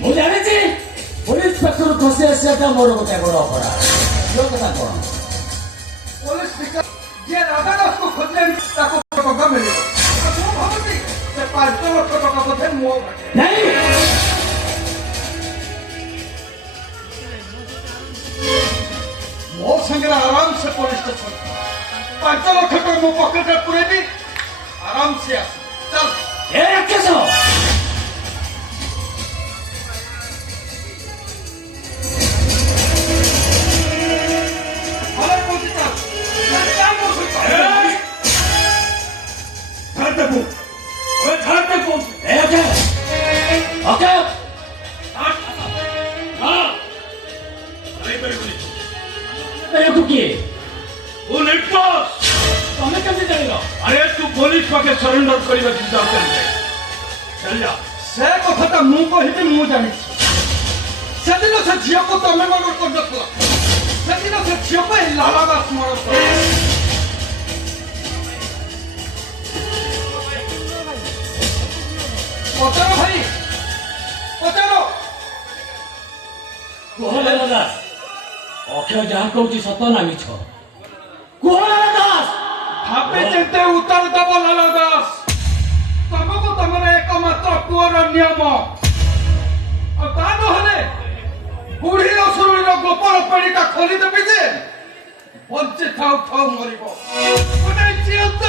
ମୁଁ ଜାଣିଛି ପୋଲିସ ପାଖରୁ ଖସି ଆସିବାଟା ମୋର ଗୋଟେ ବଡ଼ ଅପରାଧ। ଯୋଉ କଥା କଣ ପୋଲିସ ଯିଏ ରାଧାଦାସକୁ ଖୋଜିଲେଣି ତାକୁ ଟଙ୍କା ମିଳିବ। ମୁଁ ଭାବୁଛି ସେ 5 ଲକ୍ଷ ଟଙ୍କା ବୋଧେ ମୋ ନାଇଁ ମୋ ସାଙ୍ଗରେ ଆରାମସେ ପୋଲିସ ଷ୍ଟେସନ 5 ଲକ୍ଷ ଟଙ୍କା ମୋ ପକେଟରେ ପୁରେଇବି ଆରାମସେ ଆସ ଚାଲ। ଏ ରାକ୍ଷସ ତମେ କେମିତି ଜାଣିଲ? ଆରେ ତୁ ପୋଲିସ ପାଖେ ସରେଣ୍ଡର କରିବାକୁ ଚାହୁଁଛନ୍ତି ସେ କଥାଟା ମୁଁ କହିବି। ମୁଁ ଜାଣିଛି ସେଦିନ ସେ ଝିଅକୁ ତମେ ମର୍ଡର କରିନଥିଲ। ସେଦିନ ସେ ଝିଅ ପାଇଁ ଲାଲା ଦାସ ମର୍ଡର କର। ପଚାର ଭାଇ ପଚାର। କୁହ ଲାଲା ଦାସ, ଅକ୍ଷୟ ଯାହା କହୁଛି ସତ ନା ମିଛ? କୁହ ଲାଲା ଦାସ। ଭାବେ ଚିନ୍ତେ ଉତ୍ତର ଦେବ ଲାଲା ଦାସ। ତମକୁ ତମର ଏକମାତ୍ର ପୁଅର ନିୟମ, ଆଉ ତା ନହେଲେ ବୁଢୀ ଅସୁରୀର ଗୋପନ ପେଡ଼ିକା ଖୋଲିଦେବି ଯେ ବଞ୍ଚି ଥାଉ ଥାଉ ମରିବ। ଗୋଟେ ଜିଅନ୍ତା